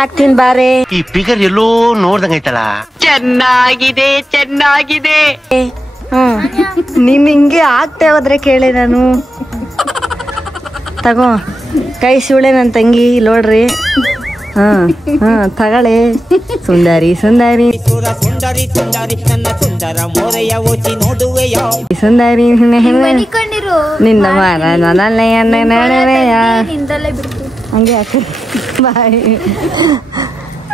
ಹಾಕ್ತೀನಿ ಬಾರೆ. ಈ ಫಿಗರ್ ಎಲ್ಲೋ ನೋಡ್ದಂಗೈತಲ್ಲ. ಚೆನ್ನಾಗಿದೆ ಚೆನ್ನಾಗಿದೆ. ನೀನ್ ಹಿಂಗೆ ಆಗ್ತೇ ಹೋದ್ರೆ ಕೇಳಿ ನಾನು. ತಗೋ ಕೈ ಶಿವಳೆ ನನ್ ತಂಗಿ ನೋಡ್ರಿ. ತಗಳೆ ಸುಂದರಿ ಸುಂದರಿ ಸುಂದರಿ ನಿನ್ನ ಹಂಗೆ ಬಾಯ್.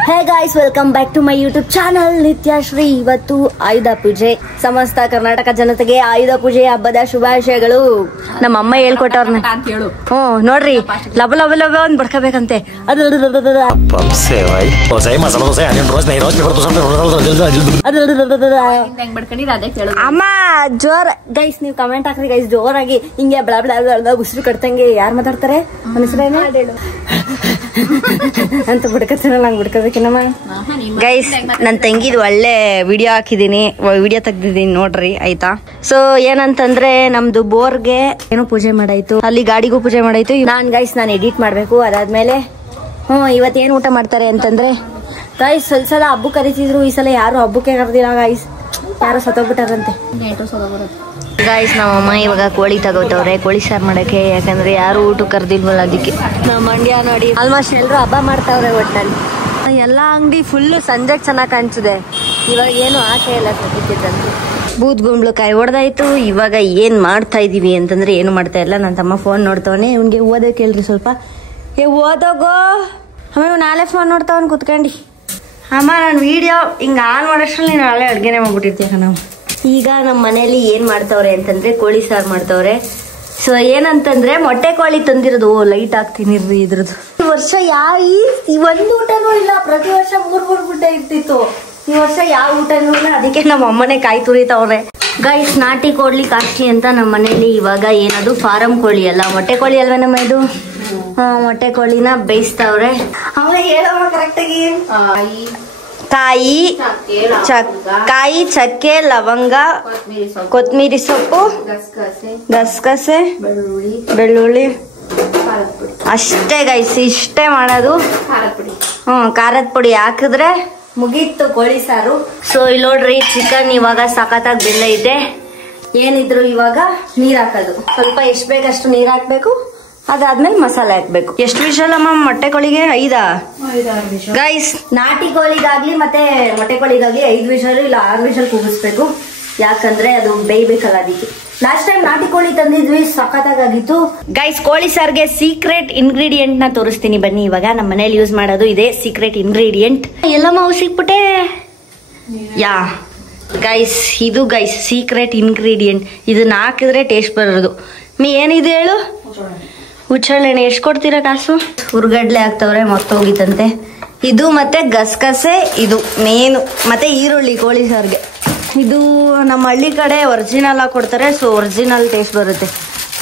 Hey guys, welcome back to my YouTube channel Nityashree. ಇವತ್ತು ಆಯುಧ ಪೂಜೆ. ಸಮಸ್ತ ಕರ್ನಾಟಕ ಜನತೆಗೆ ಆಯುಧ ಪೂಜೆ ಹಬ್ಬದ ಶುಭಾಶಯಗಳು. ನಮ್ಮ ಅಮ್ಮ ಹೇಳ್ಕೊಟ್ಟವ್ರನ್ನ. ನೋಡ್ರಿ, ಲಬ ಲಬ ಲಬ ಒಂದ್ ಬಡ್ಕೋಬೇಕಂತೆ. ಅದು ಅಮ್ಮ ಜೋರ್ ಗೈಸ್, ನೀವು ಕಮೆಂಟ್ ಹಾಕ್ರಿ ಗೈಸ್ ಜೋರಾಗಿ. ಹಿಂಗೆ ಬ್ಲಾ ಬ್ಲಾ ಬ್ಲಾ ಉಸಿರು ಕಟ್ತಂಗೆ ಯಾರು ಮಾತಾಡ್ತಾರೆ ಅನ್ಸ್ರೇನು ಅಂತ ಬಿಡ್ಕತ್ತೇನಲ್ಲ, ಹಂಗ್ ಬಿಡ್ಕೋಬೇಕಿನಮ್ಮ. ಗೈಸ್, ನನ್ ತಂಗಿದ್ ಒಳ್ಳೆ ವಿಡಿಯೋ ಹಾಕಿದೀನಿ, ವಿಡಿಯೋ ತೆಗ್ದಿದೀನಿ ನೋಡ್ರಿ ಆಯ್ತಾ. ಸೊ ಏನಂತಂದ್ರೆ ನಮ್ದು ಬೋರ್ಗೆ ಏನೋ ಪೂಜೆ ಮಾಡಾಯ್ತು, ಅಲ್ಲಿ ಗಾಡಿಗೂ ಪೂಜೆ ಮಾಡಾಯ್ತು. ನಾನು ಎಡಿಟ್ ಮಾಡ್ಬೇಕು. ಅದಾದ್ಮೇಲೆ ಇವತ್ತೇನು ಊಟ ಮಾಡ್ತಾರೆ ಅಂತಂದ್ರೆ ಗೈಸ್, ಸಲ ಹಬ್ಬ ಕರಿತಿದ್ರು, ಈ ಸಲ ಯಾರು ಹಬ್ಬಕ್ಕೆ ಕರೆದಿಲ್ಲ ಗೈಸ್, ಯಾರು ಸತ್ತೋಗ್ಬಿಟ್ಟಾರಂತೆ ಗೈಸ್. ನಮ್ಮಮ್ಮ ಇವಾಗ ಕೋಳಿ ತಗೋತವ್ರೆ, ಕೋಳಿ ಸಾರು ಮಾಡಕ್ಕೆ. ಯಾಕಂದ್ರೆ ಯಾರು ಊಟ ಕರ್ದಿಲ್ವಲ್ಲ, ಅದಕ್ಕೆ. ನಮ್ಮ ಮಂಡ್ಯ ನೋಡಿ ಆಲ್ಮೋಸ್ಟ್ ಎಲ್ರು ಹಬ್ಬ ಮಾಡ್ತಾವ್ರೆ. ಒಟ್ಟಲ್ಲಿ ಎಲ್ಲಾ ಅಂಗಡಿ ಫುಲ್ ಸಂಜೆಗೆ ಚೆನ್ನಾಗ್ ಕಾಣಿಸಿದೆ. ಇವಾಗ ಏನು ಆಸೆ ಇಲ್ಲ ಸದ್ಯಕ್ಕಿದ್ದಂತೆ. ಬೂದ್ ಗುಂಬ್ಳಕಾಯಿ ಹೊಡೆದಾಯ್ತು. ಇವಾಗ ಏನ್ ಮಾಡ್ತಾ ಇದೀವಿ ಅಂತಂದ್ರೆ ಏನು ಮಾಡ್ತಾ ಇಲ್ಲ. ನನ್ನ ತಮ್ಮ ಫೋನ್ ನೋಡ್ತಾವನೆ. ಇವ್ನಿಗೆ ಓದೋಕೆ ಹೇಳ್ರಿ ಸ್ವಲ್ಪ. ಓದೋಗೋ ಆಮೇಲೆ ನಾಳೆ ಫೋನ್ ನೋಡ್ತಾವನ್ ಕುತ್ಕೊಂಡಿ. ಅಮ್ಮ ನಾನು ವಿಡಿಯೋ ಹಿಂಗ ಆನ್ ಮಾಡೋಷ್ಟ್ರಲ್ಲಿ ನೀನು ನಾಳೆ ಅಡ್ಗೆನೆ ಮಾಡ್ಬಿಟ್ಟಿರ್ತೀಯ ನಾವು. ಈಗ ನಮ್ಮ ಮನೇಲಿ ಏನ್ ಮಾಡ್ತಾವ್ರೆ ಅಂತಂದ್ರೆ ಕೋಳಿ ಸಾರು ಮಾಡ್ತಾವ್ರೆ. ಸೊ ಏನಂತಂದ್ರೆ ಮೊಟ್ಟೆ ಕೋಳಿ ತಂದಿರೋದು. ಲೈಟ್ ಹಾಕ್ತೀನಿ ಇದ್ರದ್ದು. ಈ ವರ್ಷ ಒಂದು ಊಟನೂ ಇಲ್ಲ. ಪ್ರತಿ ವರ್ಷ ಮೂರ್ ಊಟ ಇರ್ತಿತ್ತು. ಈ ವರ್ಷ ಯಾವ ಊಟನೂ ಇಲ್ಲ. ಅದಕ್ಕೆ ನಮ್ಮ ಅಮ್ಮನೆ ಕಾಯಿ ತುರಿತಾವ್ರೆ. ಗೈಸ್, ನಾಟಿ ಕೋಳಿ ಕಾಸ್ಟ್ಲಿ ಅಂತ ನಮ್ಮ ಮನೇಲಿ ಇವಾಗ ಏನದು ಫಾರಂ ಕೋಳಿ ಅಲ್ಲ, ಮೊಟ್ಟೆ ಕೋಳಿ ಅಲ್ವೇ ನಮ್ಮ ಇದು. ಮೊಟ್ಟೆ ಕೋಳಿನ ಬೇಯಿಸ್ತಾವ್ರೆ. ಆಮೇಲೆ ಹೇಳಮ್ಮ ಕರೆಕ್ಟಾಗಿ. ಕಾಯಿ, ಚಕ್ಕೆ, ಲವಂಗ, ಕೊತ್ತಂಬರಿ ಸೊಪ್ಪು, ಗಸಗಸೆ, ಬೆಳ್ಳುಳ್ಳಿ, ಅಷ್ಟೇ ಗೈಸ್. ಇಷ್ಟೇ ಮಾಡೋದು. ಖಾರದ ಪುಡಿ ಹಾಕಿದ್ರೆ ಮುಗೀತು ಕೋಳಿ ಸಾರು. ಸೊ ಇಲ್ಲಿ ನೋಡ್ರಿ, ಚಿಕನ್ ಇವಾಗ ಸಖತ್ತಾಗಿ ಬೆಂದೈತೆ. ಏನಿದ್ರು ಇವಾಗ ನೀರ್ ಹಾಕೋದು. ಸ್ವಲ್ಪ ಎಷ್ಟು ಬೇಕಷ್ಟು ನೀರ್ ಹಾಕ್ಬೇಕು. ಅದಾದ್ಮೇಲೆ ಮಸಾಲೆ ಹಾಕ್ಬೇಕು. ಎಷ್ಟು ವಿಷಲ್ ಅಮ್ಮ ಮೊಟ್ಟೆ ಕೋಳಿಗೆ? 5 ಗೈಸ್. ನಾಟಿ ಕೋಳಿಗಾಗ್ಲಿ ಮತ್ತೆ ಮೊಟ್ಟೆ ಕೋಳಿಗಾಗ್ಲಿ 5 ವಿಷಲ್ ಇಲ್ಲ 6 ವಿಷಲ್ ಕೂಗಿಸ್ಬೇಕು. ಯಾಕಂದ್ರೆ ಅದು ಬೇಯ್ಬೇಕಲ್ಲ, ಅದಕ್ಕೆ. ಲಾಸ್ಟ್ ಟೈಮ್ ನಾಟಿ ಕೋಳಿ ತಂದಿದ್ವಿ, ಸಖತ್ತಾಗಿತ್ತು ಗೈಸ್. ಕೋಳಿ ಸಾರ್ಗೆ ಸೀಕ್ರೆಟ್ ಇಂಗ್ರೀಡಿಯೆಂಟ್ ನ ತೋರಿಸ್ತೀನಿ ಬನ್ನಿ. ಇವಾಗ ನಮ್ಮ ಮನೇಲಿ ಯೂಸ್ ಮಾಡೋದು ಇದೆ ಸೀಕ್ರೆಟ್ ಇಂಗ್ರೀಡಿಯೆಂಟ್. ಎಲ್ಲಮ್ಮ ಅವು ಸಿಕ್ಬಿಟ್ಟೆ. ಯಾ ಗೈಸ್, ಇದು ಗೈಸ್ ಸೀಕ್ರೆಟ್ ಇಂಗ್ರೀಡಿಯೆಂಟ್. ಇದನ್ನ ಹಾಕಿದ್ರೆ ಟೇಸ್ಟ್ ಬರೋದು. ಏನಿದೆ ಹೇಳು? ಹುಚ್ಚಳೆಣ್ಣೆ. ಎಷ್ಟು ಕೊಡ್ತೀರಾ ಕಾಸು? ಹುರ್ಗಡ್ಲೆ ಹಾಕ್ತವ್ರೆ, ಮತ್ತೋಗಿತ್ತಂತೆ. ಇದು ಮತ್ತೆ ಗಸಗಸೆ, ಇದು ಮೇನು. ಮತ್ತೆ ಈರುಳ್ಳಿ ಕೋಳಿ ಸಾರ್ಗೆ. ಇದು ನಮ್ಮ ಹಳ್ಳಿ ಕಡೆ ಒರಿಜಿನಲ್ ಆಗಿ ಕೊಡ್ತಾರೆ. ಸೊ ಒರಿಜಿನಲ್ ಟೇಸ್ಟ್ ಬರುತ್ತೆ.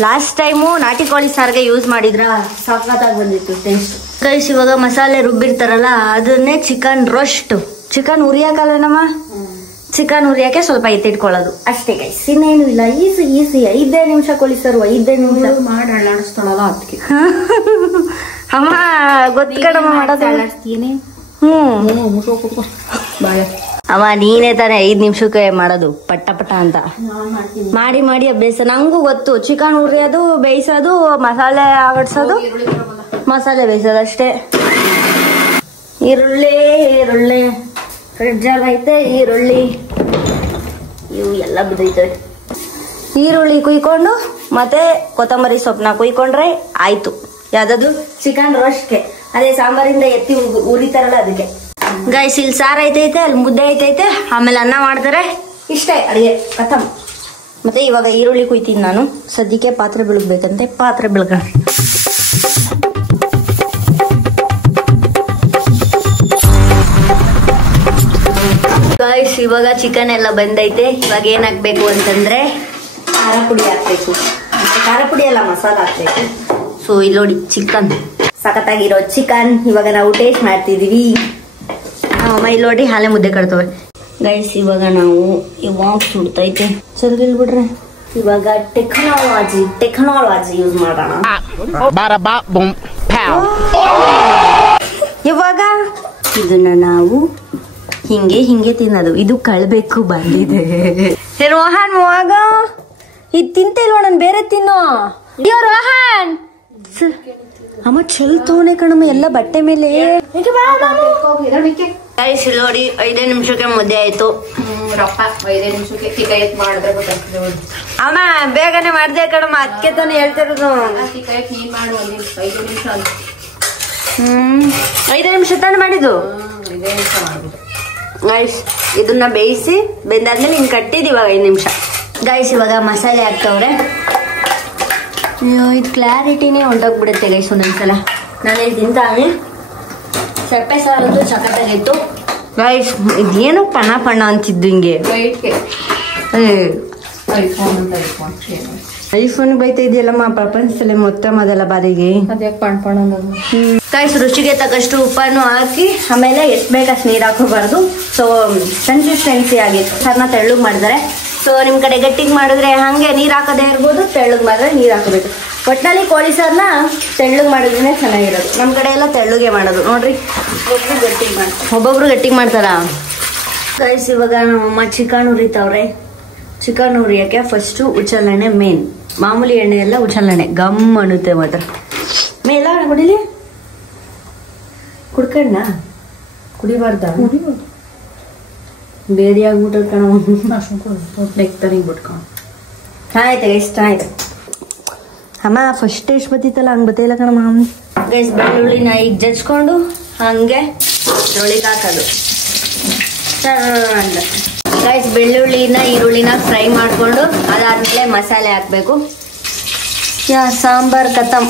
ಲಾಸ್ಟ್ ಟೈಮು ನಾಟಿ ಕೋಳಿ ಸಾರ್ಗೆ ಯೂಸ್ ಮಾಡಿದ್ರ ಸಖತ್ತಾಗಿ ಬಂದಿತ್ತು ಟೇಸ್ಟ್. ಗೈಸ್, ಇವಾಗ ಮಸಾಲೆ ರುಬ್ಬಿರ್ತಾರಲ್ಲ, ಅದನ್ನೇ ಚಿಕನ್ ರೋಸ್ಟ್. ಚಿಕನ್ ಉರಿಯಾಕಲ್ವೇನಮ್ಮ? ಚಿಕನ್ ಉರಿಯಾಕೆ ಸ್ವಲ್ಪ ಎತ್ತಿಟ್ಕೊಳ್ಳೋದು ಅಷ್ಟೇ ಗೈಸ್. ಇನ್ನೇನು ಇಲ್ಲ. ಈಸಿ 5 ನಿಮಿಷ ಕೋಳಿ ಸಾರು. 5 ನಿಮಿಷ ಮಾಡಿ ಅಳ್ಳಾಡಿಸ್ತಾಳಲ್ಲ ಅದಕ್ಕೆ. ಅಮ್ಮ ಗೊತ್ತಮ್ಮ ಮಾಡೋದು. ಅಮ್ಮ ನೀನೇ ತಾನೇ 5 ನಿಮಿಷಕ್ಕೆ ಮಾಡೋದು ಪಟ್ಟ ಪಟ್ಟ ಅಂತ. ಮಾಡಿ ಅಭ್ಯಾಸ. ನಂಗೂ ಗೊತ್ತು. ಚಿಕನ್ ಉರಿಯೋದು, ಬೇಯಿಸೋದು, ಮಸಾಲೆ ಆವಡ್ಸೋದು, ಮಸಾಲೆ ಬೇಯಿಸೋದು ಅಷ್ಟೇ. ಈರುಳ್ಳಿ ಫ್ರಿಡ್ಜಲ್ಲಿ ಐತೆ. ಈರುಳ್ಳಿ ಇವು ಎಲ್ಲ ಬಿದ್ದೈತವೆ. ಈರುಳ್ಳಿ ಕುಯ್ಕೊಂಡು ಮತ್ತೆ ಕೊತ್ತಂಬರಿ ಸೊಪ್ಪನ್ನ ಕುಯ್ಕೊಂಡ್ರೆ ಆಯ್ತು. ಯಾವ್ದದು? ಚಿಕನ್ ರೋಸ್ಟ್ಗೆ. ಅದೇ ಸಾಂಬಾರಿಂದ ಎತ್ತಿ ಉರಿತಾರಲ್ಲ ಅದಕ್ಕೆ. ಗೈಸ್, ಇಲ್ಲಿ ಸಾರು ಐತೈತೆ, ಅಲ್ಲಿ ಮುದ್ದೆ ಐತೈತೆ, ಆಮೇಲೆ ಅನ್ನ ಮಾಡ್ತಾರೆ. ಇಷ್ಟೇ ಅಡಿಗೆ ಖತಮ್. ಮತ್ತೆ ಇವಾಗ ಈರುಳ್ಳಿ ಕುಯ್ತೀನಿ ನಾನು. ಸದ್ಯಕ್ಕೆ ಪಾತ್ರೆ ಬೆಳಗ್ಬೇಕಂತೆ. ಪಾತ್ರೆ ಬೆಳಗ. ಗೈಸ್, ಇವಾಗ ಚಿಕನ್ ಎಲ್ಲ ಬಂದೈತೆ. ಇವಾಗ ಏನ್ ಹಾಕ್ಬೇಕು ಅಂತಂದ್ರೆ ಖಾರ ಪುಡಿ ಹಾಕ್ಬೇಕು. ಖಾರ ಪುಡಿ ಎಲ್ಲ ಮಸಾಲ ಹಾಕ್ಬೇಕು. ಸೊ ಇಲ್ಲಿ ನೋಡಿ ಚಿಕನ್, ಸಖತ್ತಾಗಿರೋ ಚಿಕನ್. ಇವಾಗ ನಾವು ಟೇಸ್ಟ್ ಮಾಡ್ತಿದೀವಿ. ಅಮ್ಮ ಇಲ್ಲಿ ನೋಡಿ ಹಾಲೆ ಮುದ್ದೆ ಕಟ್ತವೆ. ಗೈಸ್, ಇವಾಗ ನಾವು ಇವಾಗ ಸುಡ್ತೈತೆ ಚಂದ್ರಿಲ್ ಬಿಡ್ರೆ. ಇವಾಗ ಟೆಕ್ನಾಲಜಿ ಯೂಸ್ ಮಾಡೋಣ. ಇವಾಗ ಇದನ್ನ ನಾವು ಹಿಂಗೆ ಹಿಂಗೆ ತಿನ್ನೋದು. ಇದು ಕಳ್ಬೇಕು ಬಂದಿದೆ. ರೋಹನ್ ಮಗ ಇದು ತಿಂತಿಲ್ವ? ನಾನು ಬೇರೆ ತಿನ್ನೋ. ಅಯ್ಯೋ ರೋಹನ್ ಅಮ್ಮ ಚಲ್ ತೋಣೆ ಕಣಮ್ಮ ಎಲ್ಲ ಬಟ್ಟೆ ಮೇಲೆ. ನೋಡಿ 5 ನಿಮಿಷಕ್ಕೆ ಮುದ್ದೆ ಆಯ್ತು. ಅಮ್ಮ ಬೇಗನೆ ಮಾಡ್ದೆ ಕಣಮ್ಮ, ಅದಕ್ಕೆ ತಾನೇ ಹೇಳ್ತಿರೋದು. 5 ನಿಮಿಷ ತಾನೇ ಮಾಡಿದ್ದು. ಗೈಸ್ ಇದನ್ನ ಬೇಯಿಸಿ ಬೆಂದಾದ್ಮೇಲೆ ಹಿಂಗ್ ಕಟ್ಟಿದ್ ಇವಾಗ 5 ನಿಮಿಷ. ಗೈಸ್ ಇವಾಗ ಮಸಾಲೆ ಹಾಕ್ತವ್ರೆ. ಇದು ಕ್ಲಾರಿಟಿನೇ ಹೊಂಟೋಗ್ಬಿಡುತ್ತೆ ಗೈಸ್ ಒಂದೊಂದ್ಸಲ. ನಾನೇನು ತಿಂತಾನೆ ಸಪ್ಪೆ ಸಾರದ್ದು ಸಖತ್ತಾಗಿತ್ತು ಗೈಸ್. ಇದೇನು ಪಣ ಪಣ ಅಂತಿದ್ದು ಹಿಂಗೆ. ಐಫೋನ್ ಬೈತಾ ಇದೆಯಲ್ಲಮ್ಮ ಪ್ರಪಂಚದಲ್ಲಿ ಮೊದಲ ಬಾರಿಗೆ. ಗೈಸ್ ರುಚಿಗೆ ತಕ್ಕಷ್ಟು ಉಪ್ಪನ್ನು ಹಾಕಿ ಆಮೇಲೆ ಎಷ್ಟು ಬೇಕಷ್ಟು ನೀರು ಹಾಕೋಬಾರ್ದು. ಸೊ ಕನ್ಸಿಸ್ಟೆನ್ಸಿ ಆಗಿತ್ತು. ಸರ್ನ ತೆಳ್ಳಗೆ ಮಾಡಿದ್ದಾರೆ. ಸೊ ನಿಮ್ ಕಡೆ ಗಟ್ಟಿಗೆ ಮಾಡಿದ್ರೆ ಹಂಗೆ ನೀರ್ ಹಾಕದೇ ಇರ್ಬೋದು, ತೆಳ್ಳಗ್ ಮಾಡಿದ್ರೆ ನೀರ್ ಹಾಕಬೇಕು. ಒಟ್ಟಿನಲ್ಲಿ ಕೋಳಿ ಸಾರನ್ನ ತೆಳ್ಳಗ್ ಮಾಡಿದ್ರೆ ಚೆನ್ನಾಗಿರೋದು. ನಮ್ ಕಡೆ ಎಲ್ಲ ತೆಳ್ಳಗೆ ಮಾಡೋದು ನೋಡ್ರಿ. ಒಬ್ಬೊಬ್ರು ಗಟ್ಟಿಗೆ ಮಾಡ್ತಾರ. ಗೈಸ್ ಇವಾಗ ನಮ್ಮಮ್ಮ ಚಿಕನ್ ಹುರಿತವ್ರೆ. ಚಿಕನ್ ಹುರಿಯಕ್ಕೆ ಫಸ್ಟ್ ಉಚ್ಚಲೆಣ್ಣೆ ಮೇನ್. ಮಾಮೂಲಿ ಎಣ್ಣೆ ಎಲ್ಲ ಉಚ್ಚಲೆಣ್ಣೆ ಗಮ್ ಅನ್ನುತ್ತೆ ಮಾತ್ರ. ಮೇಲ ಕುಡಿಲಿ ಕುಡ್ಕಣ್ಣ ಕುಡಿಬಾರ್ದ? ಬೇರೆ ಆಗ್ಬಿಟ್ಟು ಕಣ ಬಿಟ್ಕೊಂಡು ಆಯ್ತು ಗೈಸ್ ಆಯ್ತು. ಅಮ್ಮ ಫಸ್ಟ್ ಎಷ್ಟು ಬತ್ತಿತ್ತಲ್ಲ ಹಂಗೆ ಬತ್ತಿಲ್ಲ ಕಣಮ್ಮ. ಗೈಸ್ ಬೆಳ್ಳುಳ್ಳಿನ ಈಗ ಜಜ್ಕೊಂಡು ಹಂಗೆ ಒಳಗೆ ಹಾಕೋದು ಅಂತ. ಗೈಸ್ ಬೆಳ್ಳುಳ್ಳಿನ ಈರುಳ್ಳಿನ ಫ್ರೈ ಮಾಡಿಕೊಂಡು ಅದಾದ್ಮೇಲೆ ಮಸಾಲೆ ಹಾಕಬೇಕು. ಸಾಂಬಾರ್ ಖತಮ್.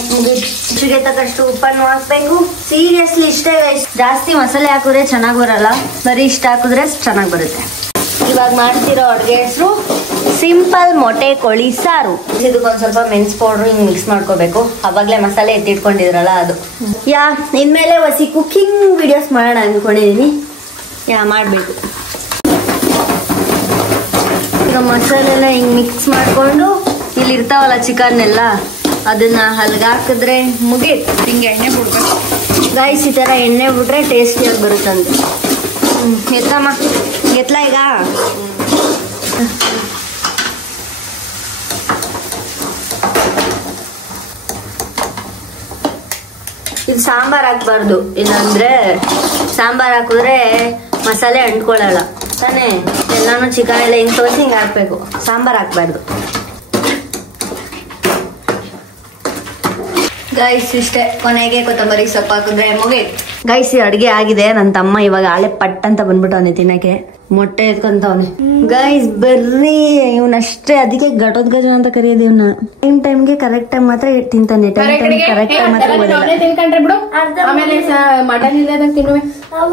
ರುಚಿಗೆ ತಕ್ಕಷ್ಟು ಉಪ್ಪನ್ನು ಹಾಕ್ಬೇಕು. ಸೀರಿಯಸ್ಲಿ ಇಷ್ಟೇ ಗೈಸ್. ಜಾಸ್ತಿ ಮಸಾಲೆ ಹಾಕಿದ್ರೆ ಚೆನ್ನಾಗಿ ಬರಲ್ಲ, ಬರೀ ಇಷ್ಟ ಹಾಕಿದ್ರೆ ಚೆನ್ನಾಗಿ ಬರುತ್ತೆ. ಇವಾಗ ಮಾಡ್ತಿರೋ ಅಡುಗೆ ಹೆಸರು ಸಿಂಪಲ್ ಮೊಟ್ಟೆ ಕೋಳಿ ಸಾರು. ಇದಕ್ಕೊಂದು ಸ್ವಲ್ಪ ಮೆಣಸ್ ಪೌಡ್ರ್ ಹಿಂಗೆ ಮಿಕ್ಸ್ ಮಾಡ್ಕೋಬೇಕು. ಅವಾಗಲೇ ಮಸಾಲೆ ಎತ್ತಿಟ್ಕೊಂಡಿದ್ರಲ್ಲ ಅದು. ಇನ್ಮೇಲೆ ಹೊಸಿ ಕುಕ್ಕಿಂಗ್ ವಿಡಿಯೋಸ್ ಮಾಡೋಣ ಅಂದ್ಕೊಂಡಿದ್ದೀನಿ. ಮಾಡಬೇಕು. ಈಗ ಮಸಾಲೆಲ್ಲ ಹಿಂಗೆ ಮಿಕ್ಸ್ ಮಾಡಿಕೊಂಡು ಇಲ್ಲಿ ಇರ್ತಾವಲ್ಲ ಚಿಕನ್ ಎಲ್ಲ ಅದನ್ನ ಅಲ್ಲಿಗೆ ಹಾಕಿದ್ರೆ ಮುಗೀತು. ಹಿಂಗೆ ಎಣ್ಣೆ ಬಿಡ್ಬೇಕು ಗೈಸ್. ಈ ಥರ ಎಣ್ಣೆ ಬಿಟ್ರೆ ಟೇಸ್ಟಿಯಾಗಿ ಬರುತ್ತಂತೆ. ಎತ್ತಮ್ಮ ಎತ್ತಲ ಈಗ. ಇದು ಸಾಂಬಾರ್ ಹಾಕ್ಬಾರ್ದು, ಇಲ್ಲಾಂದ್ರೆ ಸಾಂಬಾರ್ ಹಾಕಿದ್ರೆ ಮಸಾಲೆ ಅಂಟ್ಕೊಳ್ಳಲ್ಲ ತಾನೇ. ಎಲ್ಲಾನು ಚಿಕನ್ ಎಲ್ಲ ಹಿಂಗೆ ತೋರಿಸಿ ಹಿಂಗೆ ಹಾಕ್ಬೇಕು. ಸಾಂಬಾರ್ ಹಾಕ್ಬಾರ್ದು ಗೈಸ್. ಇಷ್ಟೇ, ಕೊನೆಗೆ ಕೊತ್ತಂಬರಿ ಸೊಪ್ಪು ಹಾಕಿದ್ರೆ ಮುಗೀತು ಗೈಸ್. ಅಡ್ಗೆ ಆಗಿದೆ. ನನ್ನ ತಮ್ಮ ಇವಾಗ ಆಳೆ ಪಟ್ ಅಂತ ಬಂದ್ಬಿಟ್ಟವನೆ ತಿನ್ನಕ್ಕೆ. ಮೊಟ್ಟೆ ಎತ್ಕೊಂತವನೆ ಗೈಸ್. ಬರ್ರಿ ಇವನಷ್ಟೇ, ಅದಕ್ಕೆ ಘಟೋದ್ ಗಜ ಅಂತ ಕರೆಯೋದು ಇವನ್ನ. ಟೈಮ್ಗೆ ಕರೆಕ್ಟ್ ಟೈಮ್ ಮಾತ್ರ ತಿಂತಾನೆ. ಕರೆಕ್ಟ್ ಟೈಮ್ ಮಾತ್ರ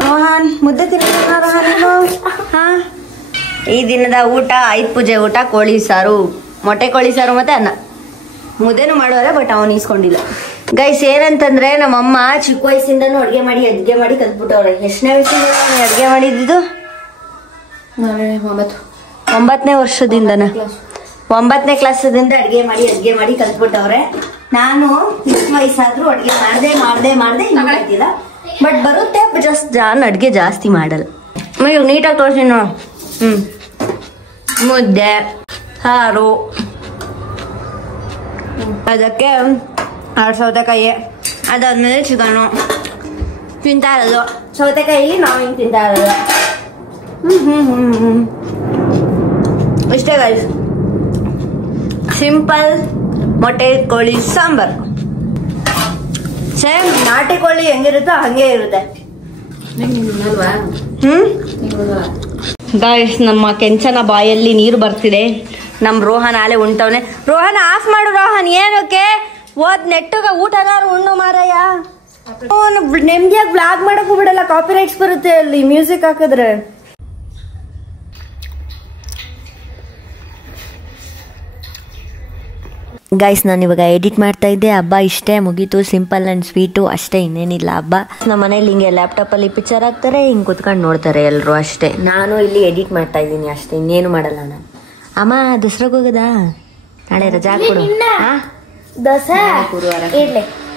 ರೋಹನ್ ಮುದ್ದೆ ಹಾ. ಈ ದಿನದ ಊಟ 5 ಪೂಜೆ ಊಟ ಕೋಳಿ ಸಾರು, ಮೊಟ್ಟೆ ಕೋಳಿ ಸಾರು ಮತ್ತೆ ಅನ್ನ. ಮುದ್ದೆನೂ ಮಾಡುವಾರೆ ಬಟ್ ಅವನು ಈಸ್ಕೊಂಡಿಲ್ಲ ಗೈಸ್. ಏನಂತಂದ್ರೆ ನಮ್ಮಮ್ಮ ಚಿಕ್ಕ ವಯಸ್ಸಿಂದನೂ ಅಡ್ಗೆ ಮಾಡಿ ಕಲ್ತ್ಬಿಟ್ಟವ್ರೆ. ಎಷ್ಟನೇ ವಯಸ್ಸಿಂದ ಅಡ್ಗೆ ಮಾಡಿದ್ದು? 9ನೇ ವರ್ಷದಿಂದನ 9ನೇ ಕ್ಲಾಸದಿಂದ ಅಡ್ಗೆ ಮಾಡಿ ಕಲ್ತ್ಬಿಟ್ಟವ್ರೆ. ನಾನು ಇಷ್ಟು ವಯಸ್ಸಾದ್ರೂ ಅಡ್ಗೆ ಮಾಡ್ದೆ ಇಲ್ಲ. ಬಟ್ ಬರುತ್ತೆ, ಜಸ್ಟ್ ನಾನು ಅಡ್ಗೆ ಜಾಸ್ತಿ ಮಾಡಲ್ಲ. ಇವಾಗ ನೀಟಾಗಿ ತೋರಿಸಿ ನೋಡು. ಮುದ್ದೆ ಸಾರು, ಅದಕ್ಕೆ 2 ಸೌತೆಕಾಯಿ, ಅದಾದ್ಮೇಲೆ ಚಿಕನು ತಿಂತಾ ಇರೋದು. ಸೌತೆಕಾಯಿ ನಾವು ಹಿಂಗೆ ತಿಂತಾ ಇರೋದು. ಇಷ್ಟೇ ಗೈಸ್. ಸಿಂಪಲ್ ಮೊಟ್ಟೆ ಕೋಳಿ ಸಾಂಬಾರ್. ಸೇಮ್ ನಾಟಿ ಕೋಳಿ ಹೆಂಗಿರುತ್ತೋ ಹಂಗೆ ಇರುತ್ತೆ. ಗೈಸ್ ನಮ್ಮ ಕೆಂಚನ ಬಾಯಲ್ಲಿ ನೀರು ಬರ್ತಿದೆ. ನಮ್ ರೋಹನ್ ಆಲೆ ಉಂಟವನೆ. ರೋಹನ್ ಆಫ್ ಮಾಡು. ರೋಹನ್ ಏನಕ್ಕೆ ಓದ್ ನೆಟ್ಟಗ ಊಟ ಉಣ್ಣು ಮಾರಯ್ಯ. ನೆಮ್ಮದಿಯಾಗಿ ಬ್ಲಾಗ್ ಮಾಡಕ್ಕೂ ಬಿಡಲ್ಲ, ಕಾಪಿ ರೈಟ್ಸ್ ಬರುತ್ತೆ ಅಲ್ಲಿ ಮ್ಯೂಸಿಕ್ ಹಾಕಿದ್ರೆ. ಗೈಸ್ ನಾನು ಇವಾಗ ಎಡಿಟ್ ಮಾಡ್ತಾ ಇದ್ದೆ. ಹಬ್ಬ ಇಷ್ಟೇ ಮುಗೀತು. ಸಿಂಪಲ್ ಅಂಡ್ ಸ್ವೀಟು ಅಷ್ಟೇ, ಇನ್ನೇನಿಲ್ಲ ಹಬ್ಬ. ನಮ್ಮ ಮನೇಲಿ ಹಿಂಗೆ ಲ್ಯಾಪ್ಟಾಪಲ್ಲಿ ಪಿಕ್ಚರ್ ಹಾಕ್ತಾರೆ, ಹಿಂಗೆ ಕುತ್ಕೊಂಡು ನೋಡ್ತಾರೆ ಎಲ್ಲರೂ ಅಷ್ಟೇ. ನಾನು ಇಲ್ಲಿ ಎಡಿಟ್ ಮಾಡ್ತಾ ಇದ್ದೀನಿ ಅಷ್ಟೇ, ಇನ್ನೇನು ಮಾಡಲ್ಲ ನಾನು. ಅಮ್ಮ ದಸರಾಗ ಹೋಗದಾ? ನಾಳೆ ರಜಾ ಕೊಡು. ದಸರಾ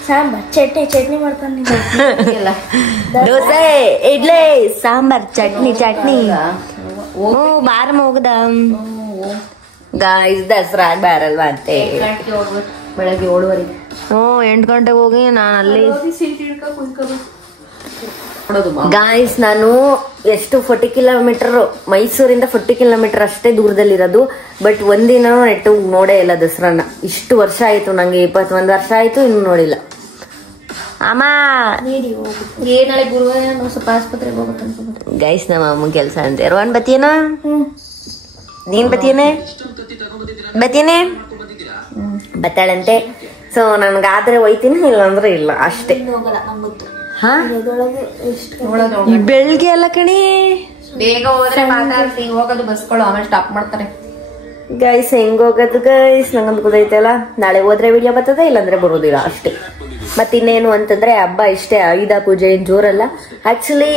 ಸಾಂಬಾರ್ ಚಟ್ನಿ ಮಾಡ್ತಾನೆ. ದೋಸೆ ಇಡ್ಲಿ ಸಾಂಬಾರ್ ಚಟ್ನಿ ಬಾರ ಹೋಗದ ಗಾಯ್ಸ್ ದಸರಾ ಬಾರಲ್ವಾ ಅಂತೆ. ಬೆಳಗ್ಗೆ 7:30. 8 ಗಂಟೆಗೆ ಹೋಗಿ ನಾನು ಅಲ್ಲಿ ಗಾಯ್ಸ್ ನಾನು ಎಷ್ಟು 40 ಕಿಲೋಮೀಟರ್ ಮೈಸೂರಿಂದ 40 ಕಿಲೋಮೀಟರ್ ಅಷ್ಟೇ ದೂರದಲ್ಲಿರೋದು. ಬಟ್ ಒಂದಿನ ನೆಟ್ಟು ನೋಡೇ ಇಲ್ಲ ದಸರಾನ. ಇಷ್ಟು ವರ್ಷ ಆಯ್ತು ನಂಗೆ, 21 ವರ್ಷ ಆಯ್ತು, ಇನ್ನು ನೋಡಿಲ್ಲ. ಅಮ್ಮ ಏನಾಳೆ ಗುರುವಾರ ನಾವು ಸ್ವಲ್ಪ ಆಸ್ಪತ್ರೆಗೆ ಹೋಗ್ಬೇಕಂತ. ಗೈಸ್ ನಮ್ಮ ಅಮ್ಮ ಕೆಲಸ ಅಂತೆ. ರೋಹನ್ ಬತ್ತೀನ? ನೀನ್ ಬತ್ತೀನೆ ಬತ್ತಾಳಂತೆ. ಸೊ ನನ್ಗಾದ್ರೆ ಒಯ್ತೀನಿ, ಇಲ್ಲಾಂದ್ರೆ ಇಲ್ಲ ಅಷ್ಟೇ. ಬೆಳ್ಗೆ ಎಲ್ಲ ಕಣಿ ಬೇಗ ಹೋದ್ರೆ ಮಾತಾಡ್ತಿ, ಹೋಗೋದು ಬಸ್ಗಳು ಆಮೇಲೆ ಸ್ಟಾಪ್ ಮಾಡ್ತಾರೆ. ಗೈಸ್ ಹೆಂಗ್ ಹೋಗೋದು ಗೈಸ್ ನಂಗೊಂದು ಗೊತ್ತೈತಲ್ಲ. ನಾಳೆ ಹೋದ್ರೆ ವಿಡಿಯೋ ಬರ್ತದೆ, ಇಲ್ಲಾಂದ್ರೆ ಬರೋದಿಲ್ಲ ಅಷ್ಟೇ. ಮತ್ತಿನ್ನೇನು ಅಂತಂದ್ರೆ ಹಬ್ಬ ಇಷ್ಟೇ, ಆಯುಧ ಪೂಜೆ ಏನ್ ಜೋರಲ್ಲ. ಆಕ್ಚುಲಿ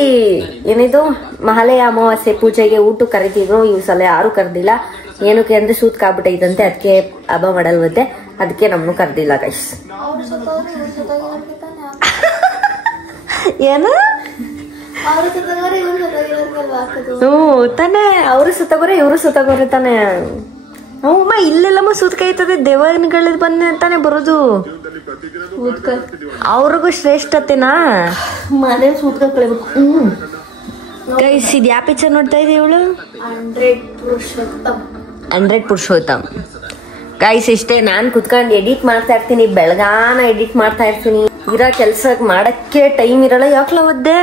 ಏನಿದು ಮಹಾಲಯ ಅಮಾವಾಸ್ಯೆ ಪೂಜೆಗೆ ಊಟ ಕರಿತಿದ್ರು, ಈ ಸಲ ಯಾರು ಕರ್ದಿಲ್ಲ. ಏನಕ್ಕೆ ಅಂದ್ರೆ ಸೂತ್ಕ ಆಗ್ಬಿಟ್ಟೈತಂತೆ, ಅದಕ್ಕೆ ಹಬ್ಬ ಮಾಡಲ್ವಂತೆ, ಅದಕ್ಕೆ ನಮ್ಮನ್ನು ಕರ್ದಿಲ್ಲ ಗೈಸ್. ಏನು ತಾನೆ, ಅವರು ಸುತ್ತಗೋರೆ ಇವರು ಸುತ್ತಗೋರೆ ತಾನೆ. ಅಮ್ಮ ಇಲ್ಲೆಲ್ಲಮ್ಮ ಸೂತ್ಕ ಐತದೆ, ದೇವಗಳಿದ್ ಬಂದ ತಾನೆ ಬರೋದು. ಅವ್ರಿಗೂ ಶ್ರೇಷ್ಠತೆನಾ ಮನೆ ಸೂತ್ಕ ಕಳಿಬೇಕು. ಗೈಸ್ ಇದು ಯಾವ ಪಿಕ್ಚರ್ ನೋಡ್ತಾ ಇದೀವಿ ಇವಳು? 100 ಪುರುಷೋತ್ತಮ್. ಗೈಸ್ ಇಷ್ಟೇ, ನಾನ್ ಕುತ್ಕೊಂಡು ಎಡಿಟ್ ಮಾಡ್ತಾ ಇರ್ತೀನಿ, ಬೆಳಗಾನ ಎಡಿಟ್ ಮಾಡ್ತಾ ಇರ್ತೀನಿ. ಇರೋ ಕೆಲ್ಸ ಮಾಡಕ್ಕೆ ಟೈಮ್ ಇರಲ್ಲ. ಯಾಕ್ಲ ಒದ್ದೆ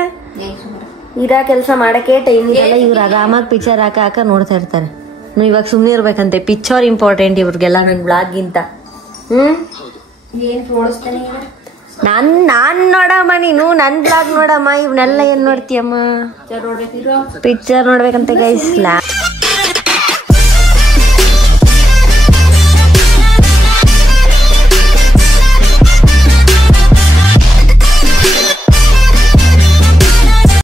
ಇರೋ ಕೆಲ್ಸ ಮಾಡಕ್ಕೆ ಟೈಮ್ ಇರಲ್ಲ. ಇವ್ರು ಆರಾಮಾಗಿ ಪಿಕ್ಚರ್ ಹಾಕ ನೋಡ್ತಾ ಇರ್ತಾರೆ. ನೀವು ಇವಾಗ ಸುಮ್ನೆ ಇರ್ಬೇಕಂತೆ, ಪಿಕ್ಚರ್ ಇಂಪಾರ್ಟೆಂಟ್ ಇವ್ರಿಗೆಲ್ಲ ನನ್ ಬ್ಲಾಗ್ಗಿಂತ. ನಾನ್ ನೋಡಮ್ಮ, ನೀನು ನನ್ ಬ್ಲಾಗ್ ನೋಡಮ್ಮ, ಇವನ್ನೆಲ್ಲ ಏನ್ ನೋಡ್ತೀಯಮ್ಮ? Picture ನೋಡ್ಬೇಕಂತೆ guys.